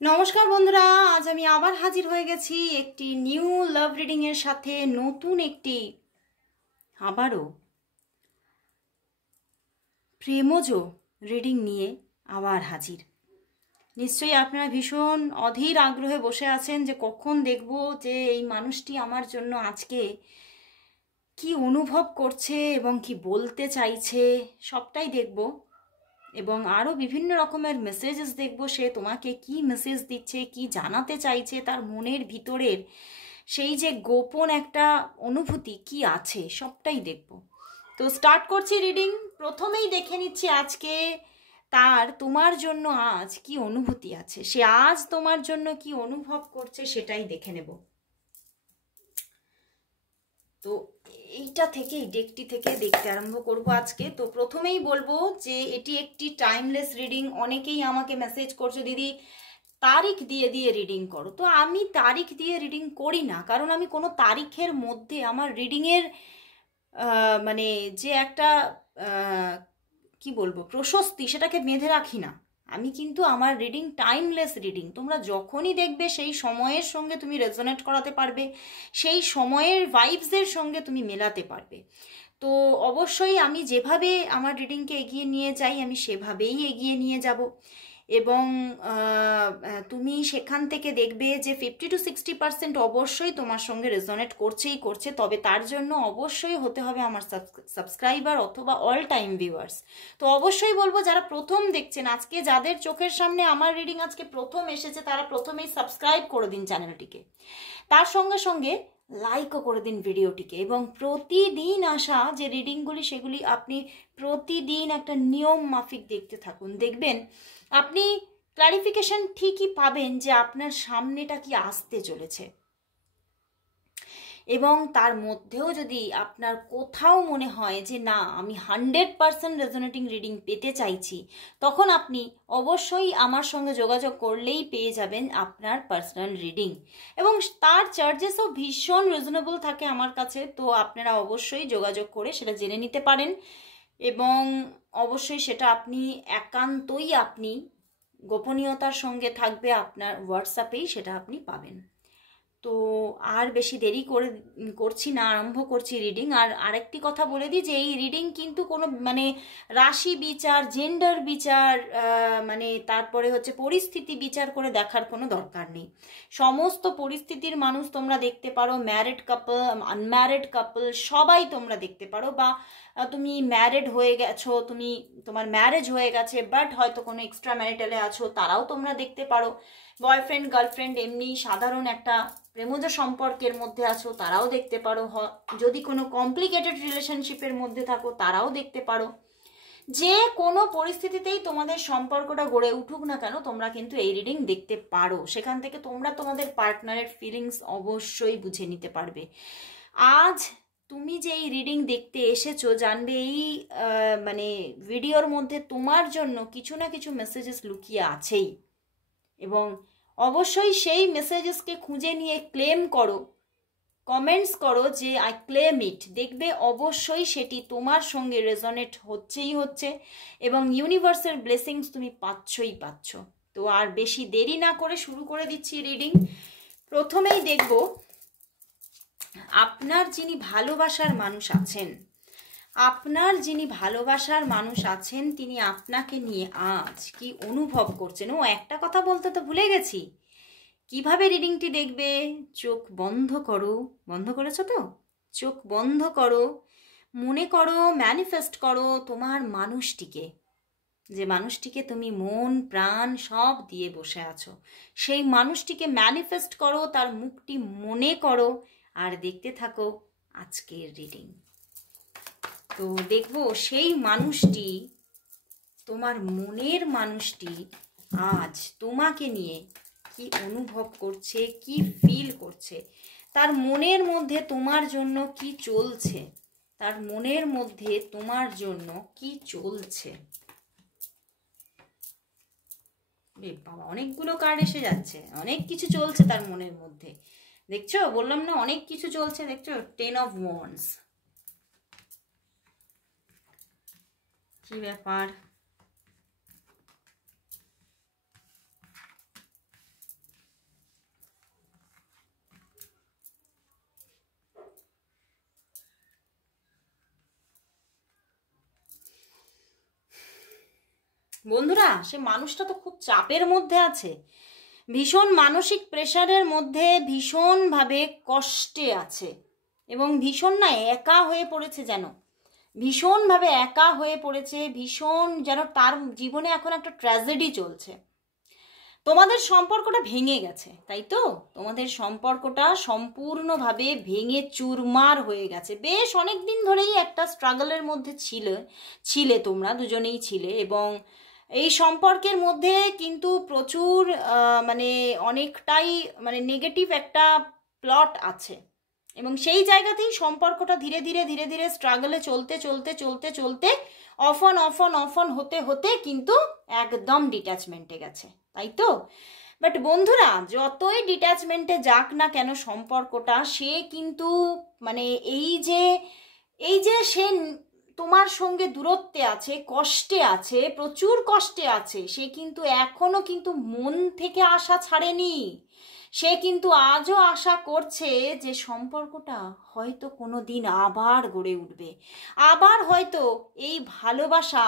নমস্কার বন্ধুরা, আজ আমি আবার হাজির হয়ে গেছি একটি নিউ লাভ রিডিং এর সাথে। নতুন একটি আবারও প্রেমজ রিডিং নিয়ে আবার হাজির। নিশ্চয়ই আপনারা ভীষণ অধীর আগ্রহে বসে আছেন যে কখন দেখব যে এই মানুষটি আমার জন্য আজকে কি অনুভব করছে এবং কি বলতে চাইছে, সবটাই দেখব। এবং আরও বিভিন্ন রকমের মেসেজেস দেখব, সে তোমাকে কি মেসেজ দিচ্ছে, কি জানাতে চাইছে, তার মনের ভিতরের সেই যে গোপন একটা অনুভূতি কি আছে, সবটাই দেখব। তো স্টার্ট করছি রিডিং। প্রথমেই দেখে নিচ্ছি আজকে তার তোমার জন্য আজ কি অনুভূতি আছে, সে আজ তোমার জন্য কি অনুভব করছে সেটাই দেখে নেব। তো এইটা থেকেই ডেকটি থেকে দেখতে আরম্ভ করব আজকে। তো প্রথমেই বলবো যে এটি একটি টাইমলেস রিডিং। অনেকেই আমাকে মেসেজ করছো, দিদি তারিখ দিয়ে দিয়ে রিডিং করো। তো আমি তারিখ দিয়ে রিডিং করি না, কারণ আমি কোনো তারিখের মধ্যে আমার রিডিংয়ের মানে যে একটা কি বলবো প্রশস্তি, সেটাকে বেঁধে রাখি না। আমি কিন্তু আমার রিডিং টাইমলেস রিডিং। তোমরা যখনই দেখবে সেই সময়ের সঙ্গে তুমি রেজোনেট করাতে পারবে, সেই সময়ের ভাইবসের সঙ্গে তুমি মেলাতে পারবে। তো অবশ্যই আমি যেভাবে আমার রিডিংকে এগিয়ে নিয়ে যাই আমি সেভাবেই এগিয়ে নিয়ে যাব। এবং তুমি সেখান থেকে দেখবে যে 50-60% অবশ্যই তোমার সঙ্গে রেজোনেট করছেই করছে। তবে তার জন্য অবশ্যই হতে হবে আমার সাবস্ক্রাইবার অথবা অল টাইম ভিউয়ার্স। তো অবশ্যই বলবো যারা প্রথম দেখছেন, আজকে যাদের চোখের সামনে আমার রিডিং আজকে প্রথম এসেছে, তারা প্রথমেই সাবস্ক্রাইব করে দিন চ্যানেলটিকে। তার সঙ্গে সঙ্গে লাইকও করে দিন ভিডিওটিকে। এবং প্রতিদিন আসা যে রিডিংগুলি সেগুলি আপনি প্রতিদিন একটা নিয়ম মাফিক দেখতে থাকুন। দেখবেন আপনি ক্লারিফিকেশন ঠিকই পাবেন যে আপনার সামনেটা কি আসতে চলেছে। এবং তার মধ্যেও যদি আপনার কোথাও মনে হয় যে না আমি 100% রেজোনেটিং রিডিং পেতে চাইছি, তখন আপনি অবশ্যই আমার সঙ্গে যোগাযোগ করলেই পেয়ে যাবেন আপনার পার্সোনাল রিডিং। এবং তার চার্জেসও ভীষণ রিজনেবল থাকে আমার কাছে। তো আপনারা অবশ্যই যোগাযোগ করে সেটা জেনে নিতে পারেন। এবং অবশ্যই সেটা আপনি একান্তই আপনি গোপনীয়তার সঙ্গে থাকবে, আপনার হোয়াটসঅ্যাপেই সেটা আপনি পাবেন। তো আর বেশি দেরি করছি না, আরম্ভ করছি রিডিং। আর আরেকটি কথা বলে দিই যে এই রিডিং কিন্তু কোনো মানে রাশি বিচার, জেন্ডার বিচার, মানে তারপরে হচ্ছে পরিস্থিতি বিচার করে দেখার কোনো দরকার নেই। সমস্ত পরিস্থিতির মানুষ তোমরা দেখতে পারো, ম্যারিড কাপল, আনম্যারিড কাপল, সবাই তোমরা দেখতে পারো। বা তুমি ম্যারিড হয়ে গেছো, তোমার ম্যারেজ হয়ে গেছে বাট হয়তো কোনো এক্সট্রা ম্যারিটালে আছো, তারাও তোমরা দেখতে পারো। বয়ফ্রেন্ড গার্লফ্রেন্ড এমনি সাধারণ একটা প্রেমজ সম্পর্কের মধ্যে আছো, তারাও দেখতে পারো। যদি কোনো কমপ্লিকেটেড রিলেশনশিপের মধ্যে থাকো, তারাও দেখতে পারো। যে কোনো পরিস্থিতিতেই তোমাদের সম্পর্কটা গড়ে উঠুক না কেন, তোমরা কিন্তু এই রিডিং দেখতে পারো। সেখান থেকে তোমরা তোমাদের পার্টনারের ফিলিংস অবশ্যই বুঝে নিতে পারবে। আজ তুমি যে এই রিডিং দেখতে এসেছো, জানবে এই মানে ভিডিওর মধ্যে তোমার জন্য কিছু না কিছু মেসেজেস লুকিয়ে আছেই। এবং অবশ্যই সেই মেসেজেসকে খুঁজে নিয়ে ক্লেম করো, কমেন্টস করো যে আই ক্লেম ইট। দেখবে অবশ্যই সেটি তোমার সঙ্গে রেজনেট হচ্ছেই হচ্ছে এবং ইউনিভার্সের ব্লেসিংস তুমি পাচ্ছই পাচ্ছ। তো আর বেশি দেরি না করে শুরু করে দিচ্ছি রিডিং। প্রথমেই দেখব আপনার যিনি ভালোবাসার মানুষ আছেন, তিনি আপনাকে নিয়ে আজ কি অনুভব করছেন। ও একটা কথা বলতে তো ভুলে গেছি, কিভাবে রিডিংটি দেখবে। চোখ বন্ধ করো, বন্ধ করেছো তো? চোখ বন্ধ করো, মনে করো, ম্যানিফেস্ট করো তোমার মানুষটিকে, যে মানুষটিকে তুমি মন প্রাণ সব দিয়ে বসে আছো, সেই মানুষটিকে ম্যানিফেস্ট করো, তার মুখটি মনে করো আর দেখতে থাকো আজকের রিডিং। তো দেখবো সেই মানুষটি, তোমার মনের মানুষটি আজ তোমাকে নিয়ে কি অনুভব করছে, কি ফিল করছে, তার মনের মধ্যে তোমার জন্য কি চলছে, তার মনের মধ্যে তোমার জন্য কি চলছে। বাবা, অনেকগুলো কার্ড এসে যাচ্ছে, অনেক কিছু চলছে তার মনের মধ্যে। দেখছো, বললাম না অনেক কিছু চলছে। দেখছো 10 of Wands, কি ব্যাপার। বন্ধুরা, সে মানুষটা তো খুব চাপের মধ্যে আছে, ভীষণ মানসিক প্রেশারের মধ্যে, ভীষণভাবে কষ্টে আছে এবং ভীষণ না একা হয়ে পড়েছে, যেন ভীষণভাবে একা হয়ে পড়েছে, ভীষণ যেন তার জীবনে এখন একটা ট্র্যাজেডি চলছে। তোমাদের সম্পর্কটা ভেঙে গেছে, তাই তো? তোমাদের সম্পর্কটা সম্পূর্ণভাবে ভেঙে চুরমার হয়ে গেছে। বেশ অনেক দিন ধরেই একটা স্ট্রাগলের মধ্যে ছিলে তোমরা দুজনেই ছিলে, এবং এই সম্পর্কের মধ্যে কিন্তু প্রচুর মানে অনেকটাই মানে নেগেটিভ একটা প্লট আছে, এবং সেই জায়গাতেই সম্পর্কটা ধীরে ধীরে ধীরে ধীরে স্ট্রাগলে চলতে চলতে চলতে চলতে অফ অন হতে হতে কিন্তু একদম ডিট্যাচমেন্টে গেছে, তাই তো? বাট বন্ধুরা, যতই ডিট্যাচমেন্টে যাক না কেন সম্পর্কটা, সে কিন্তু মানে এই যে সে তোমার সঙ্গে দূরত্বে আছে, কষ্টে আছে, প্রচুর কষ্টে আছে, সে কিন্তু এখনো কিন্তু মন থেকে আশা ছাড়েনি। সে কিন্তু আজও আশা করছে যে সম্পর্কটা হয়তো কোনো দিন আবার গড়ে উঠবে, আবার হয়তো এই ভালোবাসা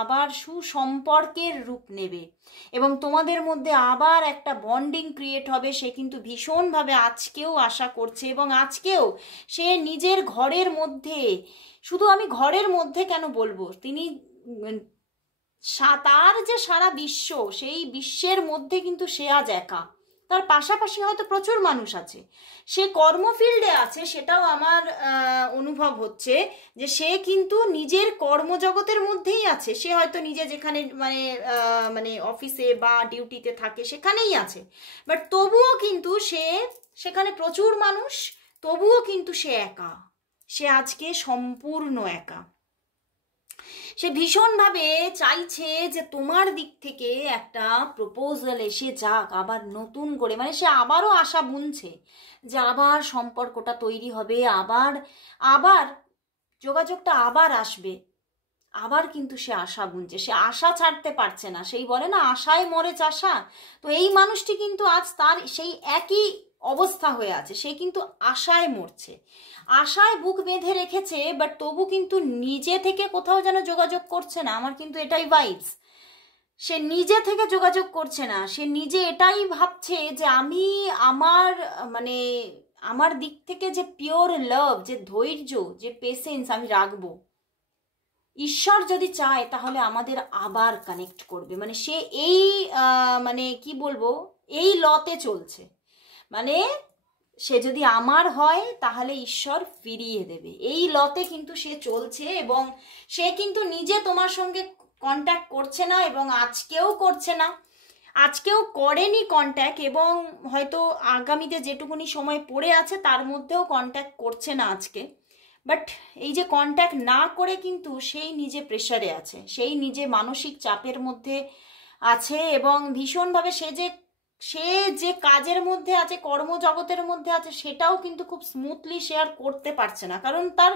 আবার সুসম্পর্কের রূপ নেবে এবং তোমাদের মধ্যে আবার একটা বন্ডিং ক্রিয়েট হবে। সে কিন্তু ভীষণভাবে আজকেও আশা করছে, এবং আজকেও সে নিজের ঘরের মধ্যে, শুধু আমি ঘরের মধ্যে কেন বলবো, তিনি তার যে সারা বিশ্ব, সেই বিশ্বের মধ্যে কিন্তু সে আজ একা। তার পাশাপাশি হয়তো প্রচুর মানুষ আছে, সে কর্মফিল্ডে আছে, সেটাও আমার অনুভব হচ্ছে যে সে কিন্তু নিজের কর্মজগতের মধ্যেই আছে। সে হয়তো নিজে যেখানে মানে মানে অফিসে বা ডিউটিতে থাকে সেখানেই আছে, বাট তবুও কিন্তু সে সেখানে প্রচুর মানুষ, তবুও কিন্তু সে একা, সে আজকে সম্পূর্ণ একা। সে ভীষণভাবে চাইছে যে তোমার দিক থেকে একটা প্রপোজাল এসে যাক আবার নতুন করে, মানে সে আবারও আশা বুনছে যে আবার সম্পর্কটা তৈরি হবে, আবার আবার যোগাযোগটা আবার আসবে, আবার কিন্তু সে আশা বুনছে, সে আশা ছাড়তে পারছে না। সেই বলে না, আশায় মরে চাষা। তো এই মানুষটি কিন্তু আজ তার সেই একই অবস্থা হয়ে আছে, সে কিন্তু আশায় মরছে, আশায় বুক বেঁধে রেখেছে, বাট তবু কিন্তু নিজে থেকে কোথাও যেন যোগাযোগ করছে না। আমার কিন্তু এটাই ভাইবস, সে নিজে থেকে যোগাযোগ করছে না, সে নিজে এটাই ভাবছে যে আমি আমার মানে আমার দিক থেকে যে পিওর লাভ, যে ধৈর্য, যে পেশেন্স আমি রাখবো, ঈশ্বর যদি চায় তাহলে আমাদের আবার কানেক্ট করবে। মানে সে এই মানে কি বলবো, এই লতে চলছে, মানে সে যদি আমার হয় তাহলে ঈশ্বর ফিরিয়ে দেবে, এই লতে কিন্তু সে চলছে। এবং সে কিন্তু নিজে তোমার সঙ্গে কন্ট্যাক্ট করছে না, এবং আজকেও করছে না, আজকেও করেনি কন্ট্যাক্ট, এবং হয়তো আগামীতে যেটুকুনি সময় পড়ে আছে তার মধ্যেও কন্ট্যাক্ট করছে না আজকে। বাট এই যে কন্ট্যাক্ট না করে কিন্তু সেই নিজে প্রেশারে আছে, সেই নিজে মানসিক চাপের মধ্যে আছে, এবং ভীষণভাবে সে যে কাজের মধ্যে আছে, কর্মজগতের মধ্যে আছে, সেটাও কিন্তু খুব স্মুথলি শেয়ার করতে পারছে না, কারণ তার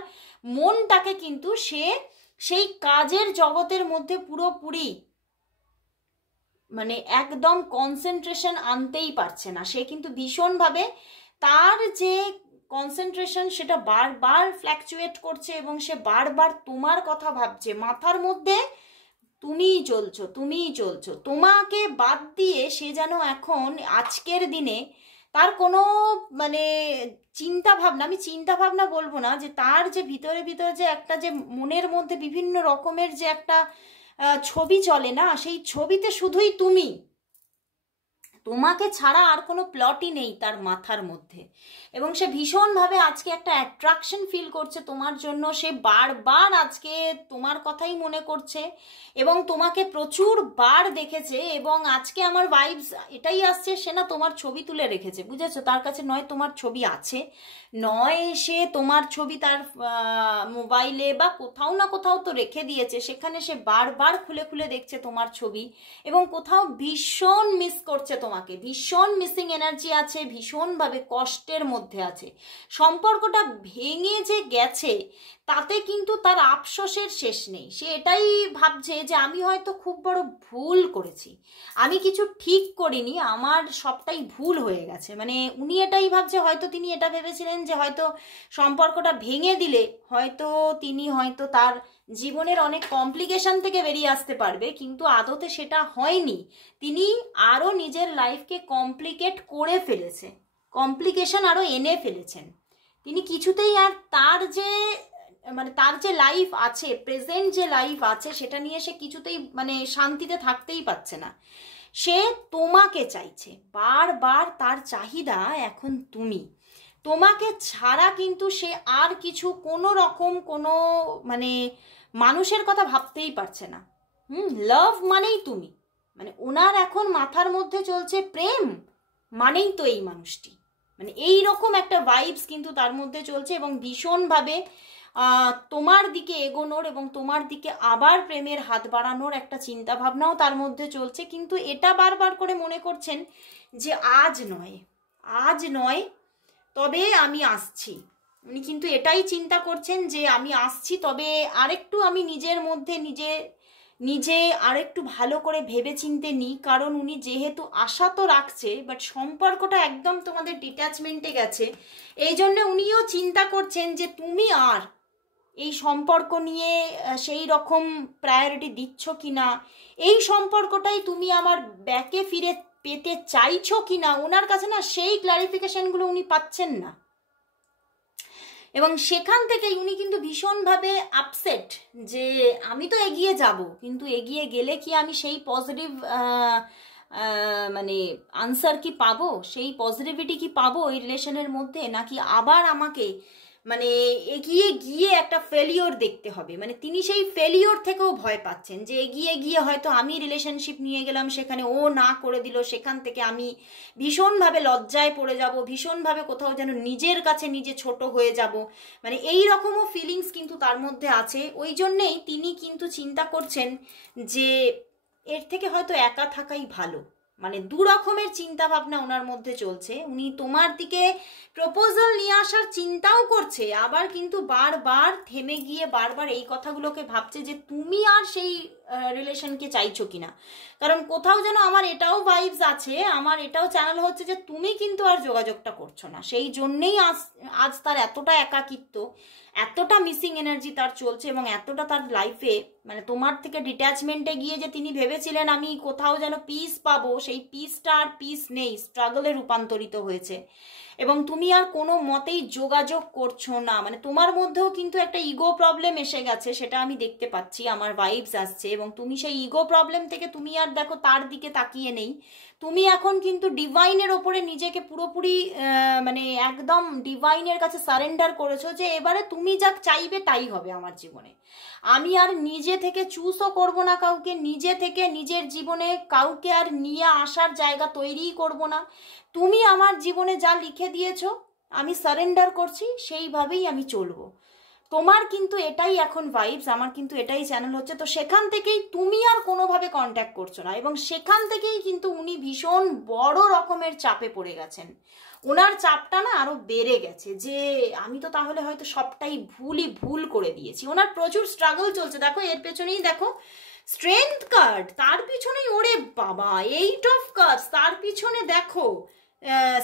মনটাকে কিন্তু সে সেই কাজের জগতের মধ্যে পুরোপুরি মানে একদম কনসেন্ট্রেশন আনতেই পারছে না। সে কিন্তু ভীষণভাবে তার যে কনসেন্ট্রেশন সেটা বারবার ফ্ল্যাকচুয়েট করছে, এবং সে বারবার তোমার কথা ভাবছে, মাথার মধ্যে তুমিই চলছো, তোমাকে বাদ দিয়ে সে যেন এখন আজকের দিনে তার কোনো মানে আমি চিন্তা ভাবনা বলবো না, যে তার যে ভিতরে ভিতরে যে একটা যে মনের মধ্যে বিভিন্ন রকমের যে একটা ছবি চলে না, সেই ছবিতে শুধুই তোমাকে ছাড়া আর কোনো প্লটই নেই তার মাথার মধ্যে। এবং সে ভীষণভাবে আজকে একটা অ্যাট্রাকশন ফিল করছে তোমার জন্য, সে বারবার আজকে তোমার কথাই মনে করছে এবং তোমাকে প্রচুর বার দেখেছে। এবং আজকে আমার ভাইবস এটাই আসছে, সে না তোমার ছবি তুলে রেখেছে, বুঝেছো? তার কাছে নয় তোমার ছবি আছে, নয় সে তোমার ছবি তার মোবাইলে বা কোথাও না কোথাও তো রেখে দিয়েছে, সেখানে সে বারবার খুলে খুলে দেখছে তোমার ছবি, এবং কোথাও ভীষণ মিস করছে তোমাকে, ভীষণ মিসিং এনার্জি আছে, ভীষণভাবে কষ্টের মধ্যে আছে। সম্পর্কটা ভেঙে যে গেছে তাতে কিন্তু তার আফসোসের শেষ নেই। সে এটাই ভাবছে যে আমি হয়তো খুব বড় ভুল করেছি, আমি কিছু ঠিক করিনি, আমার সবটাই ভুল হয়ে গেছে। মানে উনি এটাই ভাবছে, হয়তো তিনি এটা ভেবেছিলেন যে হয়তো সম্পর্কটা ভেঙে দিলে হয়তো তিনি হয়তো তার জীবনের অনেক কমপ্লিকেশন থেকে বেরিয়ে আসতে পারবে, কিন্তু আদতে সেটা হয়নি। তিনি আরও নিজের লাইফকে কমপ্লিকেট করে ফেলেছে, কমপ্লিকেশন আরও এনে ফেলেছেন। তিনি কিছুতেই আর তার যে লাইফ আছে, প্রেজেন্ট যে লাইফ আছে, সেটা নিয়ে সে কিছুতেই শান্তিতে থাকতেই পারছে না। সে তোমাকে চাইছে বারবার, তার চাহিদা এখন তুমি। তোমাকে ছাড়া কিন্তু সে আর কিছু কোনো রকম কোনো মানুষের কথা ভাবতেই পারছে না। লাভ মানেই তুমি, ওনার এখন মাথার মধ্যে চলছে প্রেম মানেই তো এই মানুষটি, এই রকম একটা ভাইবস কিন্তু তার মধ্যে চলছে, এবং ভীষণভাবে তোমার দিকে এগোনোর এবং তোমার দিকে আবার প্রেমের হাত বাড়ানোর একটা চিন্তা ভাবনাও তার মধ্যে চলছে। কিন্তু এটা বারবার করে মনে করছেন যে আজ নয় তবে আমি আসছি। উনি কিন্তু এটাই চিন্তা করছেন যে আমি আসছি, তবে আরেকটু আমি নিজের মধ্যে নিজে আরেকটু ভালো করে ভেবে চিনতে নিই। কারণ উনি যেহেতু আশা তো রাখছে, বাট সম্পর্কটা একদম তোমাদের ডিট্যাচমেন্টে গেছে, এই জন্য উনিও চিন্তা করছেন যে তুমি আর এই সম্পর্ক নিয়ে সেই রকম প্রায়োরিটি দিচ্ছ কিনা, এই সম্পর্কটাই তুমি আমার ব্যাকে ফিরে পেতে চাইছো কিনা। ওনার কাছে না সেই ক্লারিফিকেশনগুলো উনি পাচ্ছেন না, এবং সেখান থেকেই উনি কিন্তু ভীষণভাবে আপসেট যে আমি তো এগিয়ে যাব, কিন্তু এগিয়ে গেলে কি আমি সেই পজিটিভ আনসার কি পাবো, সেই পজিটিভিটি কি পাবো এই রিলেশনের মধ্যে, নাকি আবার আমাকে এগিয়ে গিয়ে একটা ফেলিওর দেখতে হবে। তিনি সেই ফেলিওর থেকেও ভয় পাচ্ছেন যে এগিয়ে গিয়ে হয়তো আমি রিলেশনশিপ নিয়ে গেলাম, সেখানে ও না করে দিল, সেখান থেকে আমি ভীষণভাবে লজ্জায় পড়ে যাব, ভীষণভাবে কোথাও যেন নিজের কাছে নিজে ছোট হয়ে যাব, এই রকমও ফিলিংস কিন্তু তার মধ্যে আছে। ওই জন্যেই তিনি কিন্তু চিন্তা করছেন যে এর থেকে হয়তো একা থাকাই ভালো। দু রকমের চিন্তা ভাবনা ওনার মধ্যে চলছে। উনি তোমার দিকে প্রপোজাল নিয়ে আসার চিন্তাও করছে, আবার কিন্তু বারবার থেমে গিয়ে বারবার এই কথাগুলোকে ভাবছে যে তুমি আর সেই রিলেশনকে চাইছো কিনা। কারণ কোথাও যেন আমার এটাও ভাইবস আছে, আমার এটাও চ্যানেল হচ্ছে যে তুমি কিন্তু আর যোগাযোগটা করছো না। সেই জন্যেই আজ তার এতটা একাকিত্ব, এতটা মিসিং এনার্জি তার চলছে, এবং এতটা তার লাইফে তোমার থেকে ডিট্যাচমেন্টে গিয়ে যে তিনি ভেবেছিলেন আমি কোথাও যেন পিস পাবো, সেই পিসটা আর পিস নেই, স্ট্রাগলে রূপান্তরিত হয়েছে। এবং তুমি আর কোনো মতেই যোগাযোগ করছো না, তোমার মধ্যেও কিন্তু একটা ইগো প্রবলেম এসে গেছে, সেটা আমি দেখতে পাচ্ছি, আমার ভাইবস আসছে। এবং তুমি সেই ইগো প্রবলেম থেকে তুমি আর দেখো তার দিকে তাকিয়ে নেই, তুমি এখন কিন্তু ডিভাইনের ওপরে নিজেকে পুরোপুরি একদম ডিভাইনের কাছে সারেন্ডার করেছো যে এবারে তুমি যা চাইবে তাই হবে আমার জীবনে। আমি আর নিজে থেকে চুজও করব না কাউকে, নিজে থেকে নিজের জীবনে কাউকে আর নিয়ে আসার জায়গা তৈরিই করব না। তুমি আমার জীবনে যা লিখে দিয়েছো আমি সারেন্ডার করছি, সেইভাবেই আমি চলবো। তোমার কিন্তু এটাই এখন ভাইবস, আমার কিন্তু এটাই চ্যানেল হচ্ছে। তো সেখান থেকেই তুমি আর কোনোভাবে কন্ট্যাক্ট করছো না, এবং সেখান থেকেই কিন্তু উনি ভীষণ বড় রকমের চাপে পড়ে গেছেন। ওনার চাপটা না আরো বেড়ে গেছে যে আমি তো তাহলে হয়তো সবটাই ভুল করে দিয়েছি। ওনার প্রচুর স্ট্রাগল চলছে, দেখো এর পেছনেই দেখো স্ট্রেংথ কার্ড, তার পিছনেই ওরে বাবা 8 অফ কাপস, তার পিছনে দেখো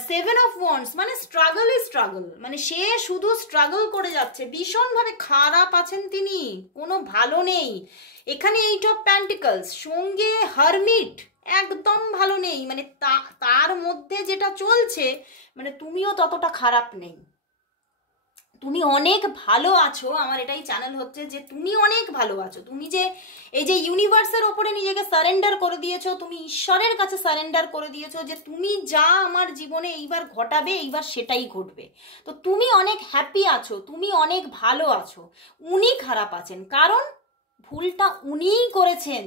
7 অফ ওয়ান্ডস, স্ট্রাগল, সে শুধু স্ট্রাগল করে যাচ্ছে, ভীষণভাবে খারাপ আছেন তিনি, কোনো ভালো নেই। এখানে 8 অফ প্যান্টিকলস, সঙ্গে হারমিট, একদম ভালো নেই। তার মধ্যে যেটা চলছে তুমিও ততটা খারাপ নেই, তুমি অনেক ভালো আছো। আমার এটাই চ্যানেল হচ্ছে যে তুমি অনেক ভালো আছো, তুমি যে এই যে ইউনিভার্সের ওপরে নিজেকে সারেন্ডার করে দিয়েছো, তুমি ঈশ্বরের কাছে সারেন্ডার করে দিয়েছো যে তুমি যা আমার জীবনে এইবার ঘটাবে এইবার সেটাই ঘটবে। তো তুমি অনেক হ্যাপি আছো, তুমি অনেক ভালো আছো। উনি খারাপ আছেন কারণ ভুলটা উনিই করেছেন,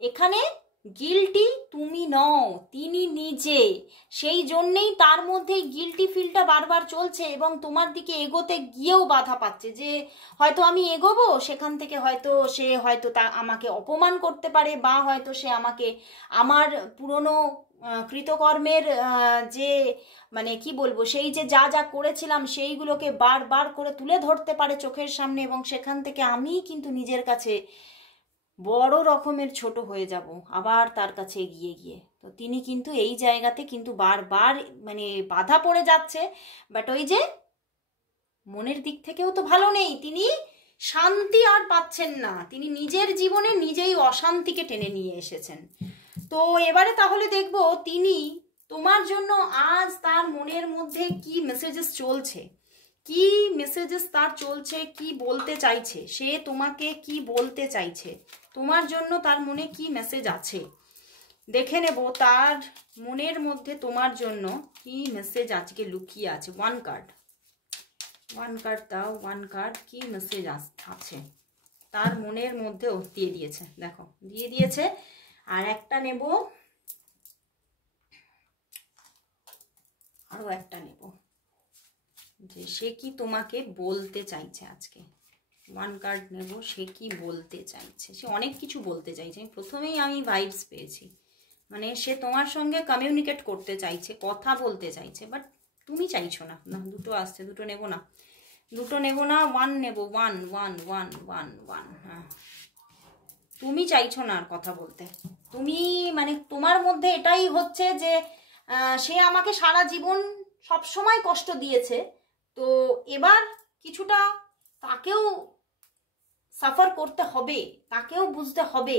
এখানে গিল্টি তুমি নও, তিনি নিজে। সেই জন্যেই তার মধ্যে গিল্টি ফিলটা বারবার চলছে, এবং তোমার দিকে এগোতে গিয়েও বাধা পাচ্ছে যে হয়তো আমি এগোবো, সেখান থেকে হয়তো তা আমাকে অপমান করতে পারে, বা হয়তো সে আমাকে আমার পুরনো কৃতকর্মের যে কি বলবো, সেই যে যা যা করেছিলাম সেইগুলোকে বারবার করে তুলে ধরতে পারে চোখের সামনে, এবং সেখান থেকে আমি কিন্তু নিজের কাছে বড় রকমের ছোট হয়ে যাব আবার তার কাছে এগিয়ে গিয়ে। তো তিনি কিন্তু এই জায়গাতে কিন্তু বারবার বাধা পড়ে যাচ্ছে, বাট ওই যে মনের দিক থেকেও তো ভালো নেই, তিনি শান্তি আর পাচ্ছেন না, তিনি নিজের জীবনে নিজেই অশান্তিকে টেনে নিয়ে এসেছেন। তো এবারে তাহলে দেখব তিনি তোমার জন্য আজ তার মনের মধ্যে কি মেসেজেস চলছে, কি মেসেজেস তার চলছে, কি বলতে চাইছে, সে তোমাকে কি বলতে চাইছে, তোমার জন্য তার মনে কি মেসেজ আছে। দেখে নেব তার মনের মধ্যে তোমার জন্য কি মেসেজ আজকে লুকিয়ে আছে। ওয়ান কার্ড দাও, ওয়ান কার্ড, কি মেসেজ আছে তার মনের মধ্যেও দিয়ে দিয়েছে, দেখো দিয়ে দিয়েছে। আর একটা নেব, আরো একটা নেব, যে সে কি তোমাকে বলতে চাইছে আজকে। ওয়ান কার্ড নেব, সে কি বলতে চাইছে। সে অনেক কিছু বলতে চাইছে, প্রথমেই আমি ভাইবস পেয়েছি, মানে সে তোমার সঙ্গে কমিউনিকেট করতে চাইছে, কথা বলতে চাইছে, বাট তুমি চাইছো না। না, দুটো আসছে, দুটো নেব না, দুটো নেব না, ওয়ান নেব, one one one one one. হ্যাঁ, তুমি চাইছো না আর কথা বলতে, তুমি মানে তোমার মধ্যে এটাই হচ্ছে যে সে আমাকে সারা জীবন সব সময় কষ্ট দিয়েছে, তো এবার কিছুটা তাকেও সাফার করতে হবে, তাকেও বুঝতে হবে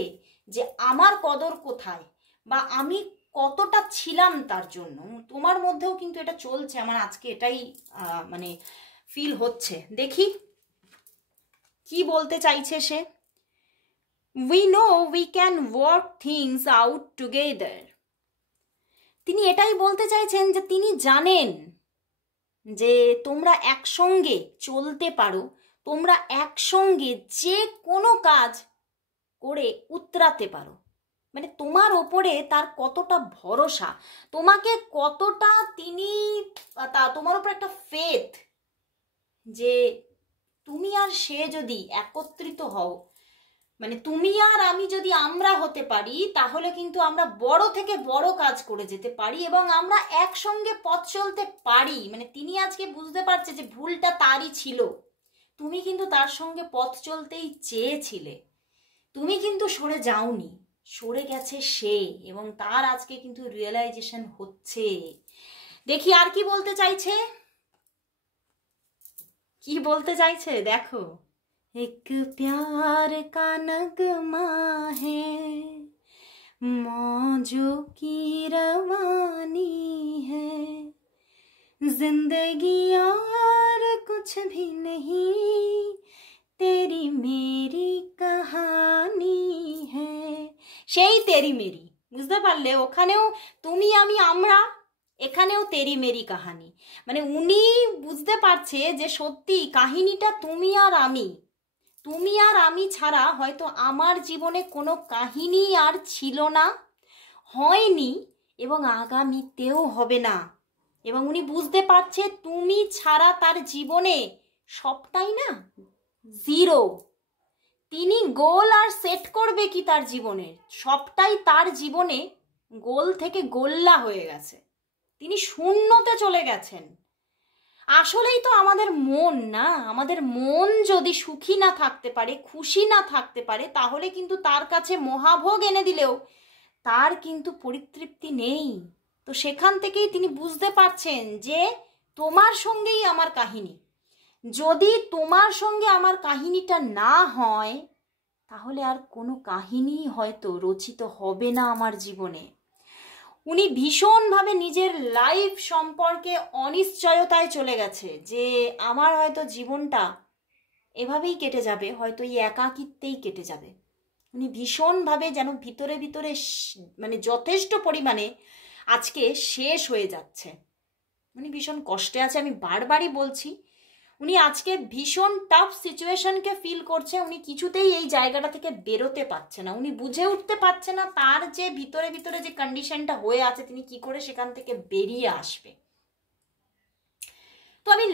যে আমার কদর কোথায় বা আমি কতটা ছিলাম তার জন্য। তোমার মধ্যেও কিন্তু এটা চলছে, আমার আজকে এটাই মানে ফিল হচ্ছে। দেখি কি বলতে চাইছে সে। We know we can work things out together. তিনি এটাই বলতে চাইছেন যে তিনি জানেন যে তোমরা একসঙ্গে চলতে পারো, তোমরা একসঙ্গে যে কোনো কাজ করে উতরাতে পারো। মানে তোমার ওপরে তার কতটা ভরসা, তোমাকে কতটা তিনি, তোমার ওপর একটা ফেথ যে তুমি আর সে যদি একত্রিত হও, মানে তুমি আর আমি যদি আমরা হতে পারি, তাহলে কিন্তু আমরা বড় থেকে বড় কাজ করে যেতে পারি এবং আমরা একসঙ্গে পথ চলতে পারি। মানে তিনি আজকে বুঝতে পারছে যে ভুলটা তারই ছিল, তুমি কিন্তু তার সঙ্গে পথ চলতেই চেয়েছিলে, তুমি কিন্তু সরে যাওনি, সরে গেছে সে, এবং তার আজকে কিন্তু রিয়েলাইজেশন হচ্ছে। দেখি আর কি বলতে চাইছে, কি বলতে চাইছে দেখো। एक प्यार का नगमा है, मौजों की रवानी है, जिंदगी और कुछ भी नहीं, तेरी मेरी कहानी है। সেই তেরি মেরি, বুঝতে পারলে? ওখানেও তুমি আমি আমরা, এখানেও তেরি মেরি কাহানি। মানে উনি বুঝতে পারছে যে সত্যি কাহিনীটা তুমি আর আমি, তুমি আর আমি ছাড়া হয়তো আমার জীবনে কোনো কাহিনী আর ছিল না, হয়নি এবং আগামীতেও হবে না। এবং উনি বুঝতে পারছে তুমি ছাড়া তার জীবনে সবটাই না জিরো। তিনি গোল আর সেট করবে কি তার জীবনের, সবটাই তার জীবনে গোল থেকে গোল্লা হয়ে গেছে, তিনি শূন্যতে চলে গেছেন। আসলেই তো আমাদের মন না, আমাদের মন যদি সুখী না থাকতে পারে, খুশি না থাকতে পারে, তাহলে কিন্তু তার কাছে মহাভোগ এনে দিলেও তার কিন্তু পরিতৃপ্তি নেই। তো সেখান থেকেই তিনি বুঝতে পারছেন যে তোমার সঙ্গেই আমার কাহিনী, যদি তোমার সঙ্গে আমার কাহিনীটা না হয় তাহলে আর কোনো কাহিনী হয়তো রচিত হবে না আমার জীবনে। উনি ভীষণভাবে নিজের লাইফ সম্পর্কে অনিশ্চয়তায় চলে গেছে যে আমার হয়তো জীবনটা এভাবেই কেটে যাবে, হয়তো এই একাকিত্বেই কেটে যাবে। উনি ভীষণভাবে যেন ভিতরে ভিতরে মানে যথেষ্ট পরিমাণে আজকে শেষ হয়ে যাচ্ছে, উনি ভীষণ কষ্টে আছে। আমি বারবারই বলছি, উনি আজকে ভীষণ টাফ সিচুয়েশনকে ফিল করছে, উনি কিছুতেই এই জায়গাটা থেকে বেরোতে পারছে না, উনি বুঝে উঠতে পারছে না তার যে ভিতরে ভিতরে যে কন্ডিশনটা হয়ে আছে তিনি কি করে সেখান থেকে বেরিয়ে আসবে। তো আমি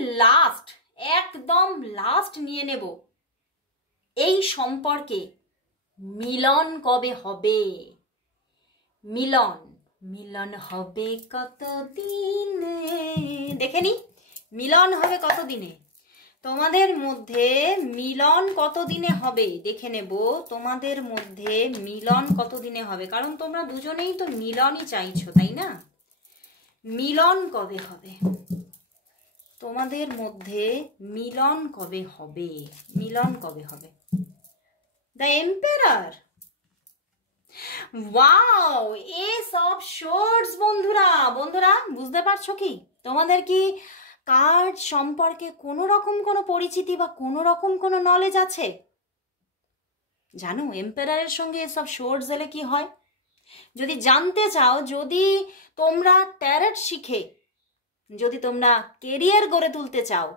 একদম লাস্ট নিয়ে নেব এই সম্পর্কে মিলন কবে হবে, মিলন হবে কতদিনে, দেখে নি মিলন হবে কতদিনে, তোমাদের মধ্যে মিলন কতদিনে হবে দেখে নেব, তোমাদের মধ্যে মিলন কতদিনে হবে, কারণ তোমরা দুজনেই তো মিলনই চাইছো, তাই না? মিলন কবে হবে, তোমাদের মধ্যে মিলন কবে হবে? মিলন কবে হবে? The emperor. Wow, S of shorts. বন্ধুরা বন্ধুরা বুঝতে পারছো কি? তোমাদের কি কার্ড সম্পর্কে কোনো রকম কোনো পরিচিতি বা কোনো রকম কোনো নলেজ আছে? জানো এম্পারারের সঙ্গে এসব শোর্টস এলে কি হয়? যদি জানতে চাও, যদি তোমরা ট্যারট শিখে যদি তোমরা কেরিয়ার গড়ে তুলতে চাও,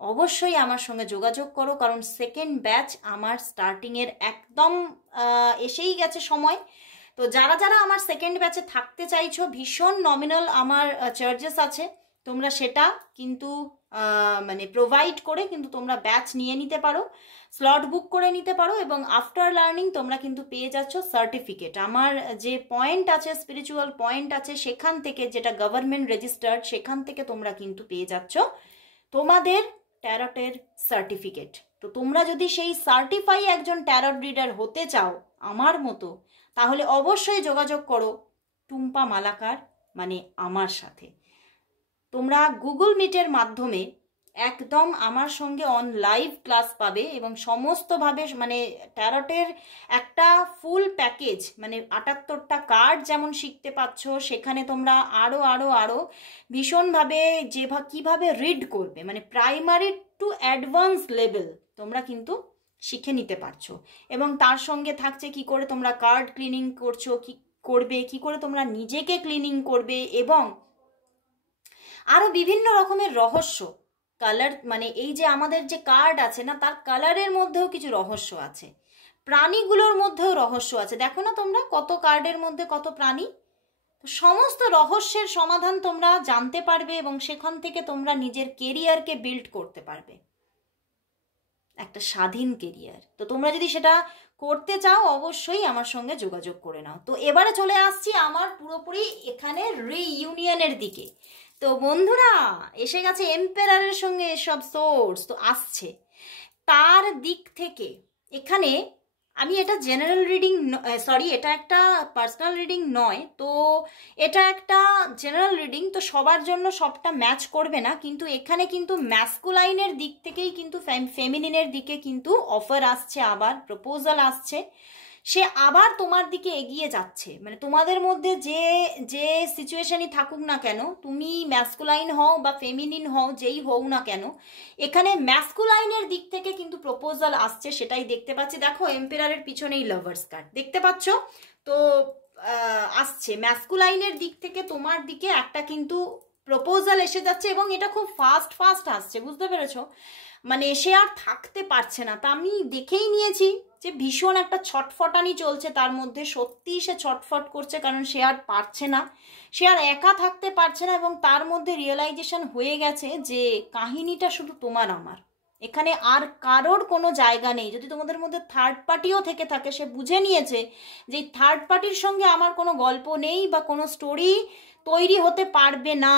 অবশ্যই আমার সঙ্গে যোগাযোগ করো, কারণ সেকেন্ড ব্যাচ আমার স্টার্টিংয়ের একদম এসেই গেছে সময়। তো যারা যারা আমার সেকেন্ড ব্যাচে থাকতে চাইছো, ভীষণ নমিনাল আমার চার্জেস আছে, তোমরা সেটা কিন্তু মানে প্রোভাইড করে কিন্তু তোমরা ব্যাচ নিয়ে নিতে পারো, স্লট বুক করে নিতে পারো, এবং আফটার লার্নিং তোমরা কিন্তু পেয়ে যাচ্ছ সার্টিফিকেট। আমার যে পয়েন্ট আছে, স্পিরিচুয়াল পয়েন্ট আছে, সেখান থেকে, যেটা গভর্নমেন্ট রেজিস্টার্ড, সেখান থেকে তোমরা কিন্তু পেয়ে যাচ্ছ তোমাদের ট্যারটের সার্টিফিকেট। তো তোমরা যদি সেই সার্টিফাই একজন ট্যারট রিডার হতে চাও আমার মতো, তাহলে অবশ্যই যোগাযোগ করো টুম্পা মালাকার মানে আমার সাথে। তোমরা গুগল মিটের মাধ্যমে একদম আমার সঙ্গে অন লাইভ ক্লাস পাবে, এবং সমস্তভাবে মানে ট্যারটের একটা ফুল প্যাকেজ, মানে 78টা কার্ড যেমন শিখতে পাচ্ছ, সেখানে তোমরা আরও আরও আরও ভীষণভাবে কীভাবে রিড করবে, মানে প্রাইমারি টু অ্যাডভান্স লেভেল তোমরা কিন্তু শিখে নিতে পারছো। এবং তার সঙ্গে থাকছে কি করে তোমরা কার্ড ক্লিনিং করছো, কি করবে, কি করে তোমরা নিজেকে ক্লিনিং করবে, এবং আরও বিভিন্ন রকমের রহস্য। কালার মানে এই যে আমাদের যে কার্ড আছে না, তার কালারের মধ্যেও কিছু রহস্য আছে, প্রাণীগুলোর মধ্যেও রহস্য আছে। দেখো না তোমরা কত কার্ডের মধ্যে কত প্রাণী। তো সমস্ত রহস্যের সমাধান তোমরা জানতে পারবে, এবং সেখান থেকে তোমরা নিজের কেরিয়ারকে বিল্ড করতে পারবে, একটা স্বাধীন কেরিয়ার। তো তোমরা যদি সেটা করতে চাও, অবশ্যই আমার সঙ্গে যোগাযোগ করে নাও। তো এবারে চলে আসছি আমার পুরোপুরি এখানে রিইউনিয়নের দিকে। তো বন্ধুরা এসে গেছে এম্পারারের সঙ্গে এসব সোর্স তো আসছে, তার দিক থেকে এখানে আমি এটা জেনারেল রিডিং, সরি এটা একটা পার্সোনাল রিডিং নয়, তো এটা একটা জেনারেল রিডিং, তো সবার জন্য সবটা ম্যাচ করবে না, কিন্তু এখানে কিন্তু ম্যাসকুলাইনের দিক থেকেই কিন্তু ফেমিনিনের দিকে কিন্তু অফার আসছে, আবার প্রপোজাল আসছে, সে আবার তোমার দিকে এগিয়ে যাচ্ছে। মানে তোমাদের মধ্যে যে যে সিচুয়েশনই থাকুক না কেন, তুমি ম্যাসকুলাইন হও বা ফেমিনিন হও, যেই হও না কেন, এখানে ম্যাসকুলাইনের দিক থেকে কিন্তু প্রপোজাল আসছে, সেটাই দেখতে পাচ্ছি। দেখো এম্পারারের পিছনেই লাভার্স কার্ড দেখতে পাচ্ছ, তো আসছে ম্যাসকুলাইনের দিক থেকে তোমার দিকে একটা কিন্তু প্রপোজাল এসে যাচ্ছে, এবং এটা খুব ফাস্ট ফাস্ট আসছে, বুঝতে পেরেছো? মানে সে আর থাকতে পারছে না। তা আমি দেখেই নিয়েছি যে ভীষণ একটা ছটফটানি চলছে তার মধ্যে, সত্যিই সে ছটফট করছে, কারণ সে আর পারছে না, সে আর একা থাকতে পারছে না, এবং তার মধ্যে রিয়েলাইজেশন হয়ে গেছে যে কাহিনীটা শুধু তোমার আমার, এখানে আর কারোর কোনো জায়গা নেই। যদি তোমাদের মধ্যে থার্ড পার্টিও থেকে থাকে, সে বুঝে নিয়েছে যে থার্ড পার্টির সঙ্গে আমার কোনো গল্প নেই বা কোনো স্টোরি তৈরি হতে পারবে না,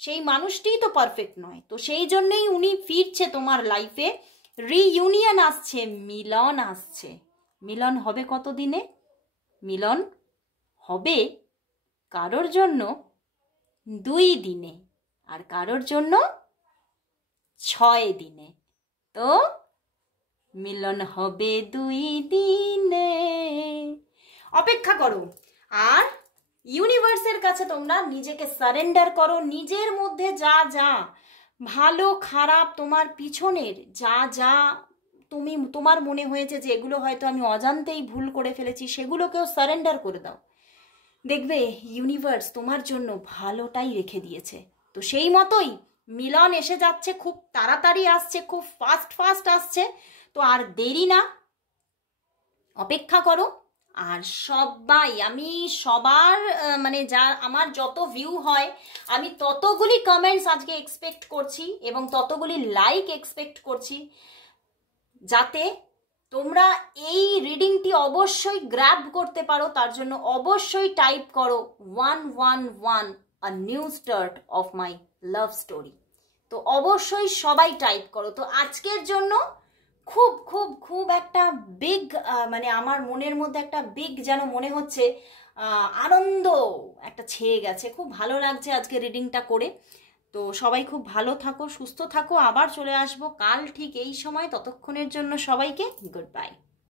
সেই মানুষটিই তো পারফেক্ট নয়। তো সেই জন্যই উনি ফিরছে তোমার লাইফে, রিইউনিয়ন আসছে, মিলন আসছে। মিলন হবে কত দিনে? মিলন হবে কারোর জন্য 2 দিনে, আর কারোর জন্য 6 দিনে। তো মিলন হবে 2 দিনে, অপেক্ষা করো। আর ইউনিভার্সের কাছে তোমরা নিজেকে সারেন্ডার করো, নিজের মধ্যে যা যা ভালো খারাপ তোমার পিছনের যা যা তোমার মনে হয়েছে যে এগুলো হয়তো আমি অজান্তেই ভুল করে ফেলেছি, সেগুলোকেও সারেন্ডার করে দাও। দেখবে ইউনিভার্স তোমার জন্য ভালোটাই রেখে দিয়েছে। তো সেই মতোই মিলন এসে যাচ্ছে, খুব তাড়াতাড়ি আসছে, খুব ফাস্ট ফাস্ট আসছে। তো আর দেরি না, অপেক্ষা করো। আর সবাই, আমি সবার মানে যা আমার যত ভিউ হয়, আমি ততগুলি কমেন্টস আজকে এক্সপেক্ট করছি, এবং ততগুলি লাইক এক্সপেক্ট করছি, যাতে তোমরা এই রিডিংটি অবশ্যই গ্র্যাব করতে পারো। তার জন্য অবশ্যই টাইপ করো 111 a new start of my love story. তো অবশ্যই সবাই টাইপ করো। তো আজকের জন্য খুব খুব খুব একটা বিগ, মানে আমার মনের মধ্যে একটা বিগ যেন মনে হচ্ছে আনন্দ একটা ছেয়ে গেছে, খুব ভালো লাগছে আজকে রিডিংটা করে। তো সবাই খুব ভালো থাকো, সুস্থ থাকো, আবার চলে আসবো কাল ঠিক এই সময়। ততক্ষণের জন্য সবাইকে গুড বাই।